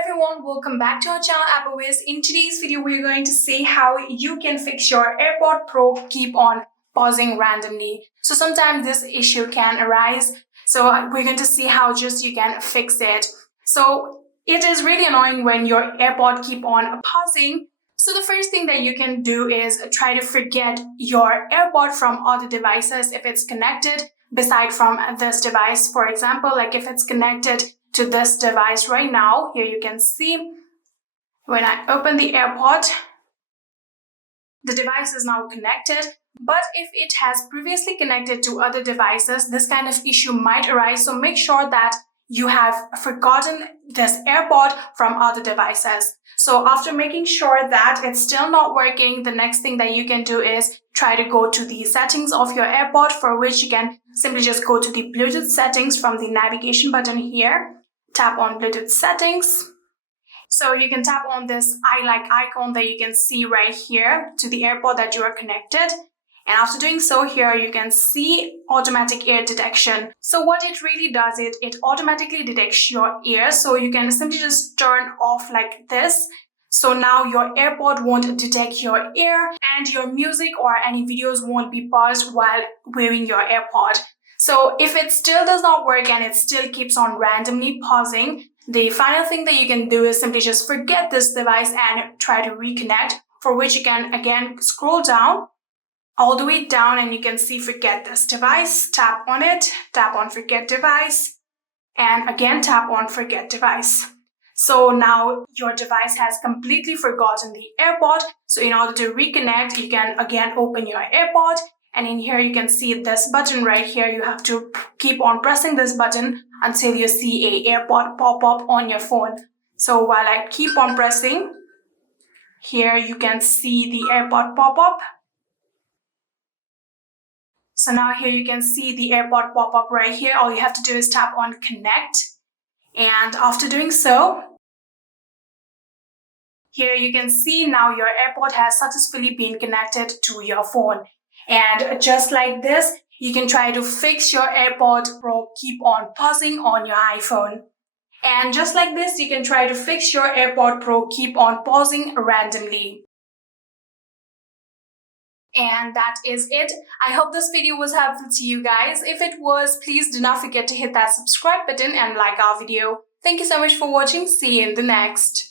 everyone, welcome back to our channel AppleWiz. In today's video, we're going to see how you can fix your AirPod Pro keep on pausing randomly. So sometimes this issue can arise. So we're going to see how just you can fix it. So it is really annoying when your AirPod keep on pausing. So the first thing that you can do is try to forget your AirPod from other devices if it's connected beside from this device. For example, like if it's connected to this device right now, here you can see when I open the AirPod, the device is now connected. But if it has previously connected to other devices, this kind of issue might arise. So make sure that you have forgotten this AirPod from other devices. So after making sure that it's still not working, the next thing that you can do is try to go to the settings of your AirPod, for which you can simply just go to the Bluetooth settings from the navigation button here. Tap on Bluetooth settings. So you can tap on this I like icon that you can see right here to the AirPod that you are connected. And after doing so, here you can see automatic ear detection. So what it really does is it automatically detects your ear. So you can simply just turn off like this. So now your AirPod won't detect your ear and your music or any videos won't be paused while wearing your AirPod. So if it still does not work and it still keeps on randomly pausing, the final thing that you can do is simply just forget this device and try to reconnect, for which you can again scroll down all the way down and you can see forget this device. Tap on it, tap on forget device, and again tap on forget device. So now your device has completely forgotten the AirPod. So in order to reconnect, you can again open your AirPod. And in here, you can see this button right here. You have to keep on pressing this button until you see a AirPod pop up on your phone. So while I keep on pressing, here you can see the AirPod pop up. So now here you can see the AirPod pop up right here. All you have to do is tap on connect. And after doing so, here you can see now your AirPod has successfully been connected to your phone. And just like this, you can try to fix your AirPod Pro keep on pausing on your iPhone. And just like this, you can try to fix your AirPod Pro keep on pausing randomly. And that is it. I hope this video was helpful to you guys. If it was, please do not forget to hit that subscribe button and like our video. Thank you so much for watching. See you in the next.